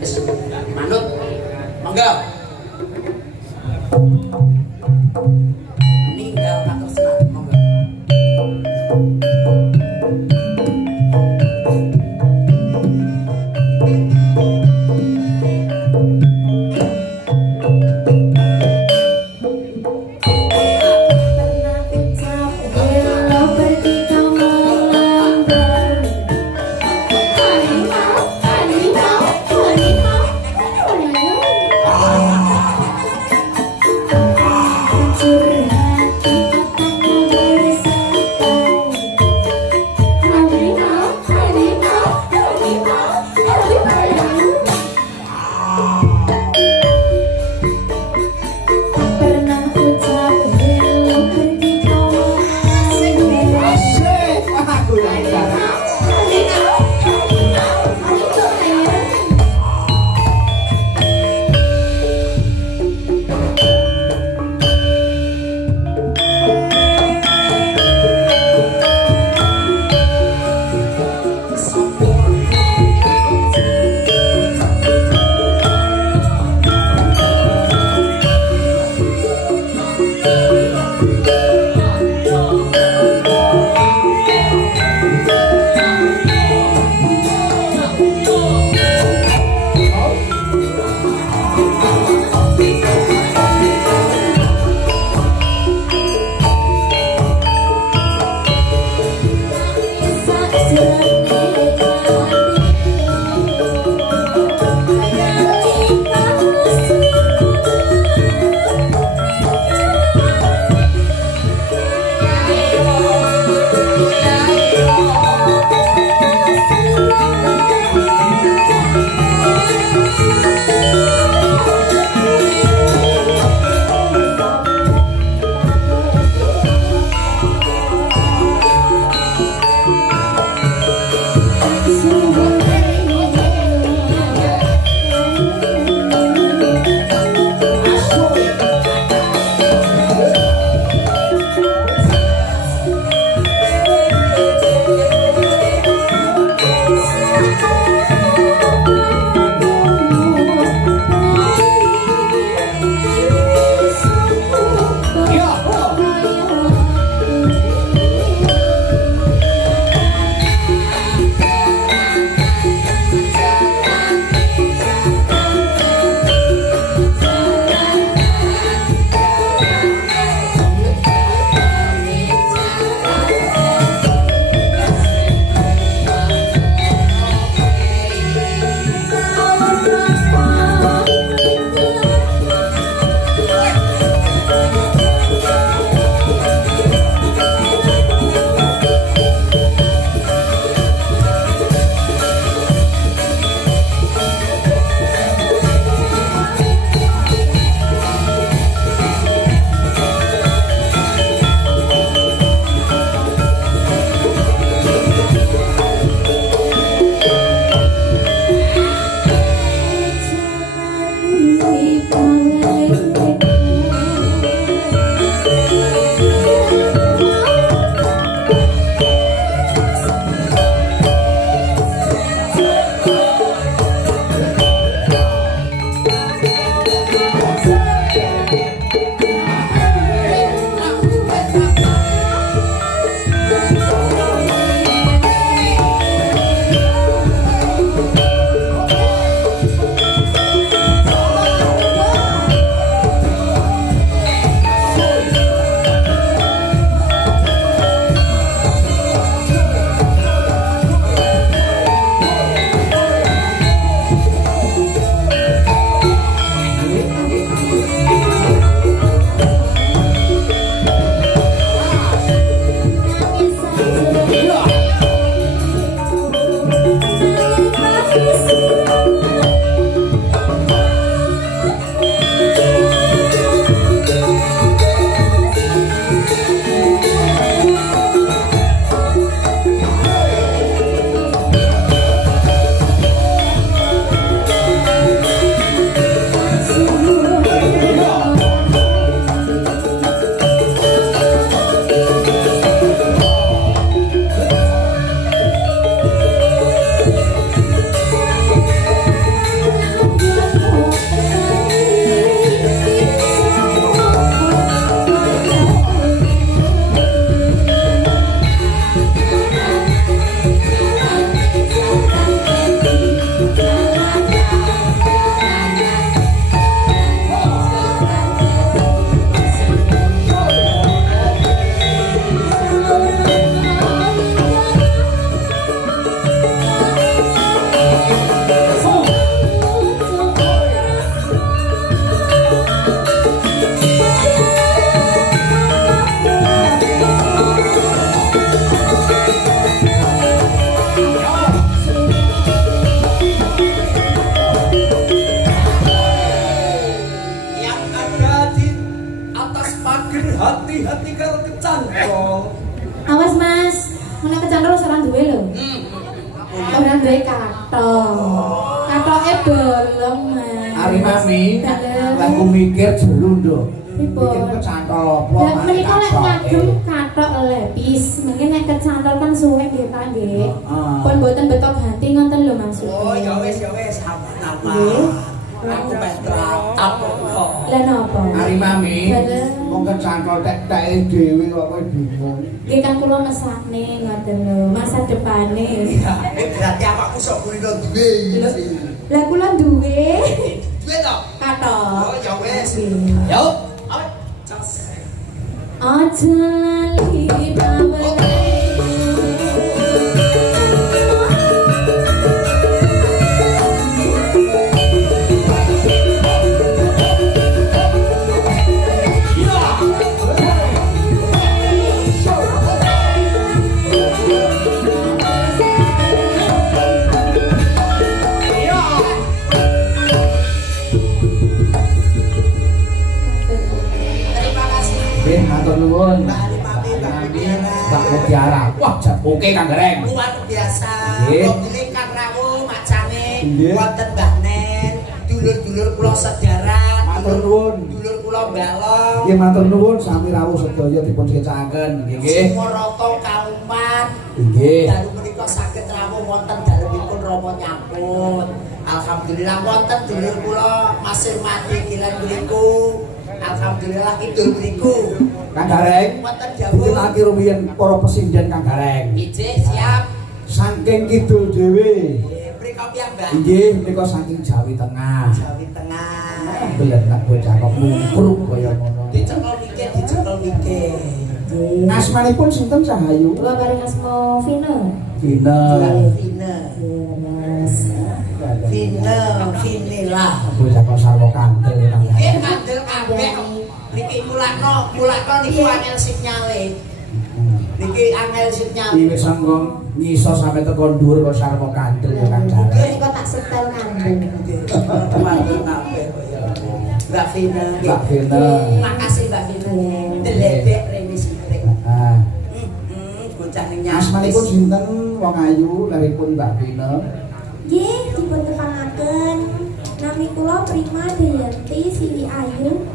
Wis manut. Monggo. Ninggal tak tresna. Monggo. duwe kathok. Kathoke bolong, Mas. Ari mami, lagu mikir jelu nduk. Mikir kecantol apa? Lah menika lek ngagem kathok lepis, mungkin nek kecantol kan suwe nggih Pak nggih. Pun mboten betok ganti ngoten lho Mas. Oh, ya wis apa-apa. Aku Petra kok. Lah napa? Ari mami, wong kecantol tek-teke dhewe kok kowe bingung. Nggih kan kula mesakne ngoten lho, masa depane. Berarti awakku sok kulino duwe. Lah kula duwe Duwe to? kathok. Oh, ya wis. Yo. Aja lali bawe. Matur nuwun. Mbak Mutiara. Wah, oke Kang Gareng. Luar biasa. Nggih. Mobilé Kang Rawuh macane Nggih. wonten Mbah Nen, dulur-dulur kula sejarah. Matur nuwun. Dulur kula Balong. Nggih matur nuwun sami rawuh sedaya dipun kecaken nggih. Sumoroto Kauman. Nggih. Dalu menika saged rawuh wonten dalemipun Rama nyampun. Alhamdulillah wonten dulur kula masih mati kilen mriku. Alhamdulillah idul mriku. Kang Gareng. Wonten Dikenalake dawuh. rumiyin para pesinden Kang Gareng. Ijih siap. Saking kidul dhewe. Mriko piyambak. Nggih, menika saking Jawi Tengah. Jawi Tengah. Belenak bocah kok mungkruk kaya ngono. Dicekel mikir. Asmanipun sinten Cahayu? Kula bareng asma Vina. Vina. Vina. Mas. Vinilah. Bocah kok sarwa kantel Kang Nggih Gareng. kandel kabeh. Niki mulakno niku angel sinyale. Niki angel sinyale. Iki wis sangkong ngiso sampe teko dhuwur kok sarwa kantel ya Kang Gareng. Terus kok tak setel ngandung. Mantul kabeh kaya. Mbak Vina. Mbak Vina. Makasih Mbak Vina. Deledek rene sithik. Ah. Bocah ning nyambis. Asmanipun sinten wong ayu laripun Mbak Vina? Nggih, dipun tepangaken. Nami kula Prima Dayanti Siwi Ayu.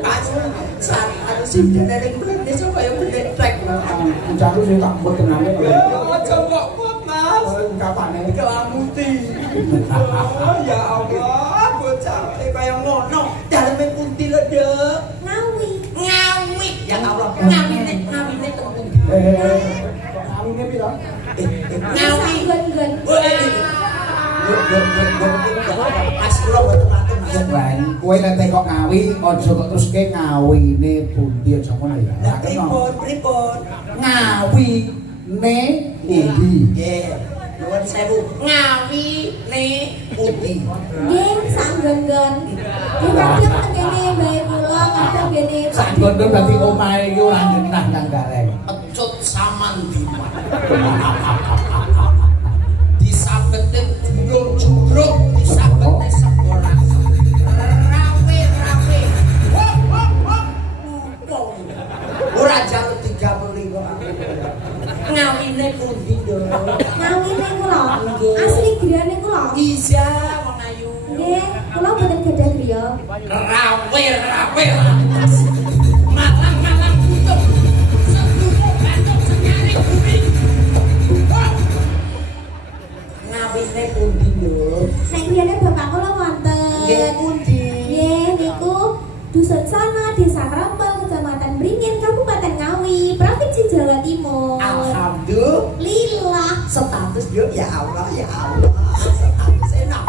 Pas saat ada sing dari kulit desa kaya kulit trek. Ucapu sing tak mbok kenane kok. Aja kok kuat Mas. Kapane? Kelamuti. Oh ya Allah, bocah kaya ngono. Daleme kunti lho, Dek. Ngawi. Ngawi. Ya Allah, ngawine teng pundi? Ngawine piro? Ngawi. Gon-gon. Mas kula mboten matur Mas. Lan kowe nek kok ngawi aja kok terus ke ngawine pundi aja ngono ya. Lah pripun? Ngawine pundi? Nggih. Nuwun sewu. Ngawine pundi? Nggih, sak gon-gon. Nggih kadang ngene bae kula, kadang ngene. Sak gondo dadi omahe iki ora genah Kang Gareng. Pecut samandiman. Disabetin juruk-juruk, disabetin sekolah. Rawe-rawe. Ora jaluk 30 kok. Ngawine pundi, Nduk? Ngawine kula. Asli griyane kula. Iya, wong ayu. Nggih, kula boten gadah griya. Rawe-rawe. Malang-malang butuh. Sedulur batuk sekali bumi. Ngawine pundi, Nduk? Nek griyane bapak kula wonten. Nggih pundi? Nggih, niku Dusun Sana, Desa Krambal, Kecamatan Beringin, Kabupaten Ngawi, Provinsi Jawa Timur. Alhamdulillah. Status dia ya Allah, ya Allah. Status enak.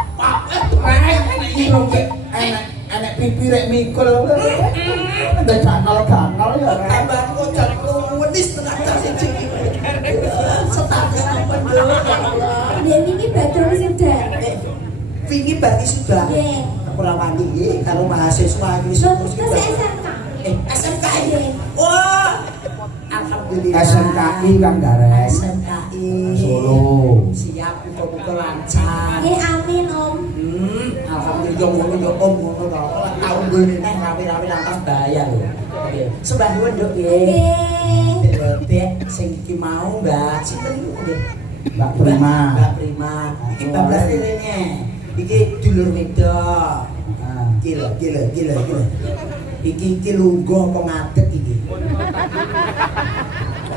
Iki lho enek pipi rek mikul. Ada ganal-ganal ya. Tambahan kocok wenis tenaga siji. Status apa Nduk? Ya Allah. Nggih niki badhe sudah. Wingi bari sudah. Nggih. Ora wani nggih karo mahasiswa iki Lho, wis terus SMK. SMK nggih. Wah. Alhamdulillah. SMKI Kang Gareng. SMKI Solo. Siap muga-muga lancar. Nggih, amin Om. Alhamdulillah ngono ya Om ngono to. Taun ngene nek rapi-rapi lantas bayar lho. Nggih. Sembah nuwun Nduk nggih. Nggih. Dek sing iki mau Mbak sinten niku nggih? Mbak Prima. Mbak Prima. Iki bablas rene. Iki dulur wedok. Gila. Iki lungguh apa ngadeg iki.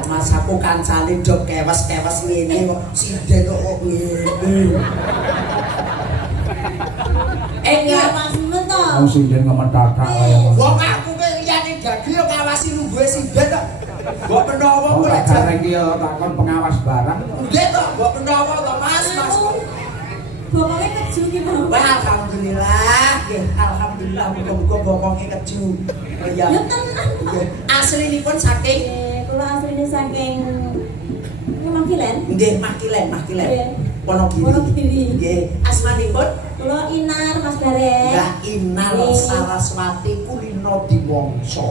Mas aku kancane dok kewas-kewas ngene kok sinden kok ngene. Enggak maksudnya toh. Wong sinden ngemetakak kaya ngono. Wong aku ki liyane dadi yo ngawasi lungguhe sinden kok. Mbok menawa Wong ora tak jareng ki yo takon pengawas barang. nggih to, mbok menawa to Mas. Bokongnya keju ki mau. Wah, alhamdulillah, nggih, alhamdulillah muga-muga bokonge keju. Oh iya. Ya tenan. Nggih. Aslinipun saking Kula asline saking Makilen. nggih Makilen. Nggih. Wonogiri. Wonogiri. Nggih, asmanipun Kula Inar Mas Gareng. Mbak Inar Nggih. Saraswati Kulino Diwangsa.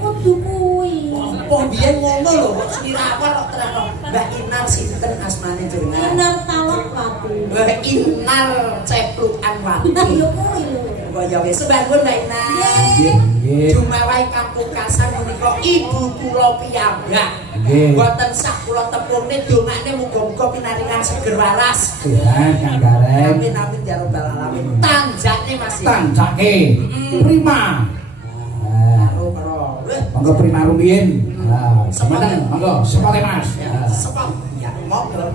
Kudu kuwi. Oh, biyen ngono lho, kok swirawar kok terangno. Mbak Inar sinten asmane jenengan? Inar Talawati. Mbak Inar Ceplukan Wati. Nah, lho kuwi lho. Oh ya wis sebangun Mbak Inar. Nggih, nggih. Jumawahi Kampungkasan menika ibu kula piyambak. Nggih. Mboten sak kula tepungne dongane muga-muga pinaringan seger waras. Ya, Kang Gareng. Amin amin ya rabbal alamin. Tanjane Mas. Tanjake. Prima. Karo. Monggo Prima rumiyin. Semanten, monggo, sepote Mas. Ya, sepam. Ya, monggo.